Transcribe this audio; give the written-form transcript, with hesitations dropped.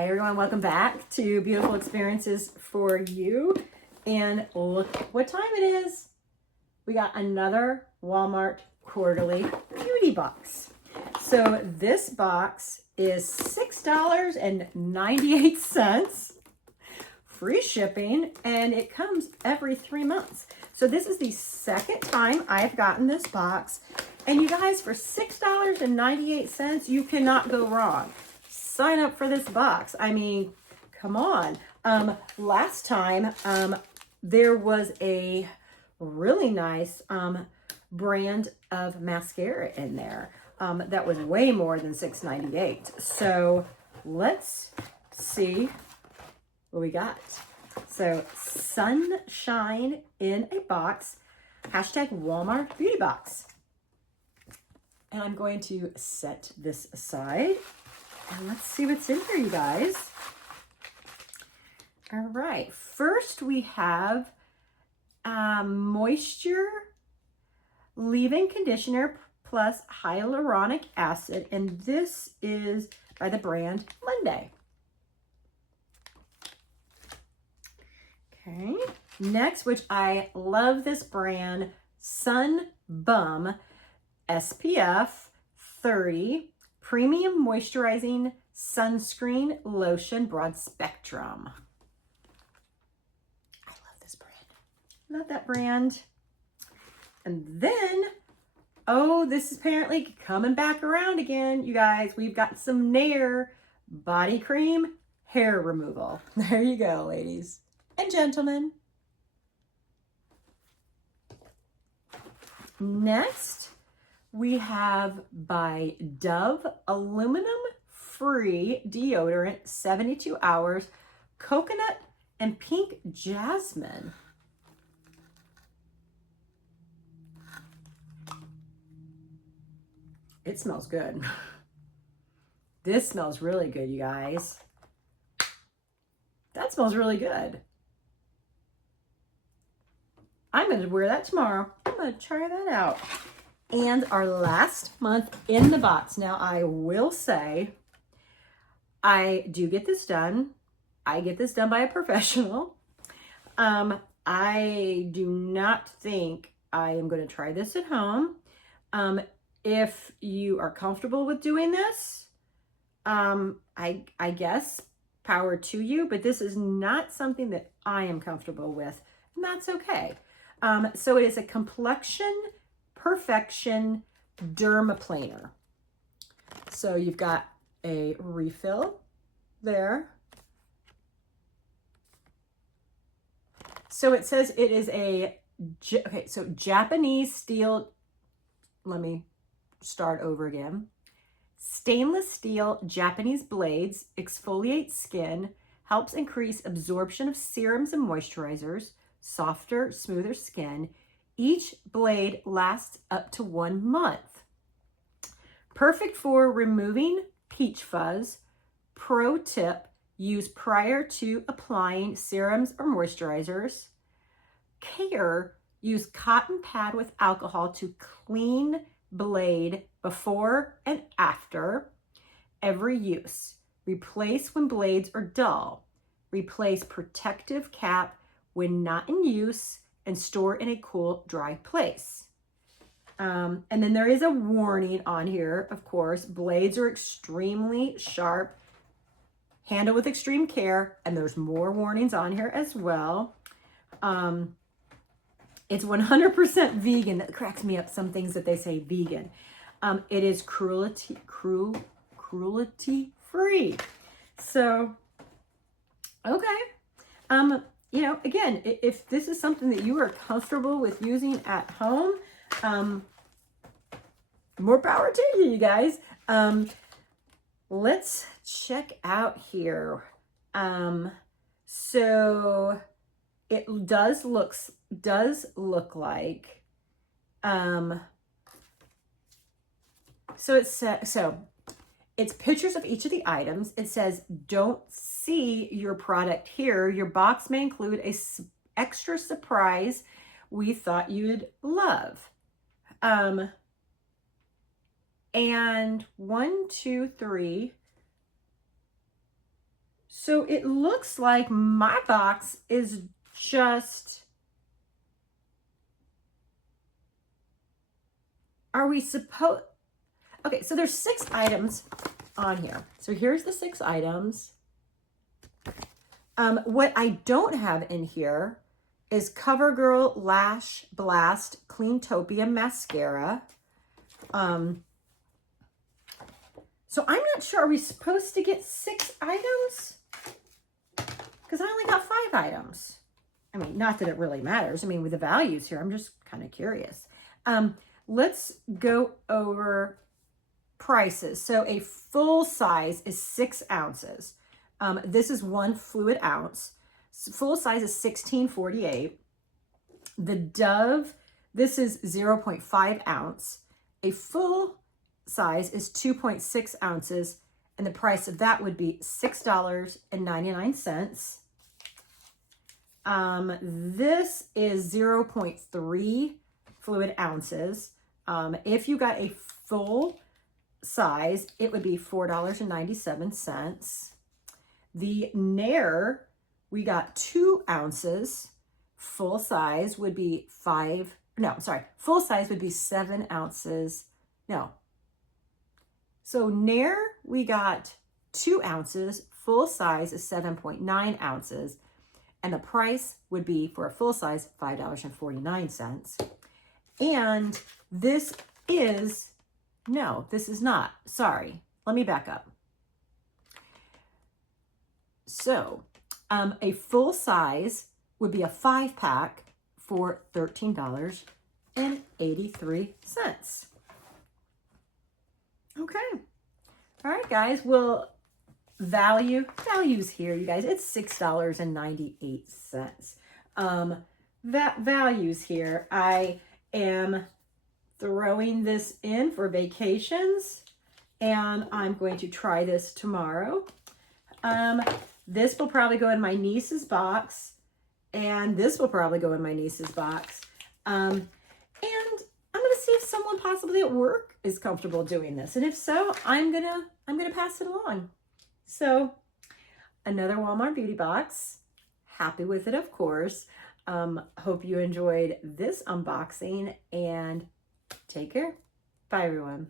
Hey everyone, welcome back to Beautiful Experiences for You. And look what time it is. We got another Walmart quarterly beauty box. So this box is $6.98, free shipping, and it comes every 3 months. So this is the second time I've gotten this box. And you guys, for $6.98, you cannot go wrong. Sign up for this box. I mean, come on. Last time, there was a really nice brand of mascara in there that was way more than $6.98. So let's see what we got. So Sunshine in a box, hashtag Walmart Beauty Box. And I'm going to set this aside and let's see what's in here, you guys. All right, first we have Moisture Leave-In Conditioner plus Hyaluronic Acid, and this is by the brand Monday. Okay, next, which I love this brand, Sun Bum SPF 30 Premium Moisturizing Sunscreen Lotion Broad Spectrum. I love this brand. Love that brand. And then, oh, this is apparently coming back around again, you guys. We've got some Nair Body Cream Hair Removal. There you go, ladies and gentlemen. Next, we have by Dove Aluminum Free Deodorant 72 Hours Coconut and Pink Jasmine. It smells good. This smells really good, you guys. That smells really good. I'm going to wear that tomorrow. I'm going to try that out. And our last month in the box. Now, I will say, I do get this done. I get this done by a professional. I do not think I am going to try this at home. If you are comfortable with doing this, I guess power to you, but this is not something that I am comfortable with, and that's okay. So it is a Complexion Perfection Dermaplaner. So you've got a refill there. So it says it is a, okay, so Japanese steel, let me start over again. Stainless steel Japanese blades exfoliate skin, helps increase absorption of serums and moisturizers, softer, smoother skin. Each blade lasts up to 1 month. Perfect for removing peach fuzz. Pro tip, use prior to applying serums or moisturizers. Care, use cotton pad with alcohol to clean blade before and after every use. Replace when blades are dull. Replace protective cap when not in use, and store in a cool, dry place. And then there is a warning on here, of course. Blades are extremely sharp. Handle with extreme care. And there's more warnings on here as well. It's 100% vegan. That cracks me up, some things that they say vegan. It is cruelty free. So, okay. You know, again, if this is something that you are comfortable with using at home, more power to you, you guys. Let's check out here. So it does look like, so it's pictures of each of the items. It says, don't see your product here. Your box may include a extra surprise we thought you'd love. And 1, 2, 3, So it looks like my box is just, are we supposed, okay, so there's 6 items on here. So here's the 6 items. What I don't have in here is CoverGirl Lash Blast Cleantopia Mascara. So I'm not sure, are we supposed to get 6 items? Because I only got 5 items. I mean, not that it really matters. I mean, with the values here, I'm just kind of curious. Let's go over prices. So a full size is 6 ounces. This is 1 fluid ounce. Full size is $16.48. The Dove, this is 0.5 ounce. A full size is 2.6 ounces, and the price of that would be $6.99. This is 0.3 fluid ounces. If you got a full size, it would be $4.97. The Nair, we got 2 ounces. Full size would be full size would be 7 ounces. No. So Nair, we got 2 ounces. Full size is 7.9 ounces. And the price would be, for a full size, $5.49. And this is, no, this is not. Sorry. Let me back up. So a full size would be a 5-pack for $13.83. Okay. All right, guys. Well, values here, you guys. It's $6.98. Values here. I am throwing this in for vacations, and I'm going to try this tomorrow. This will probably go in my niece's box, and this will probably go in my niece's box. And I'm gonna see if someone possibly at work is comfortable doing this, and if so, I'm gonna pass it along. So, another Walmart beauty box. Happy with it, of course. Hope you enjoyed this unboxing, and take care. Bye, everyone.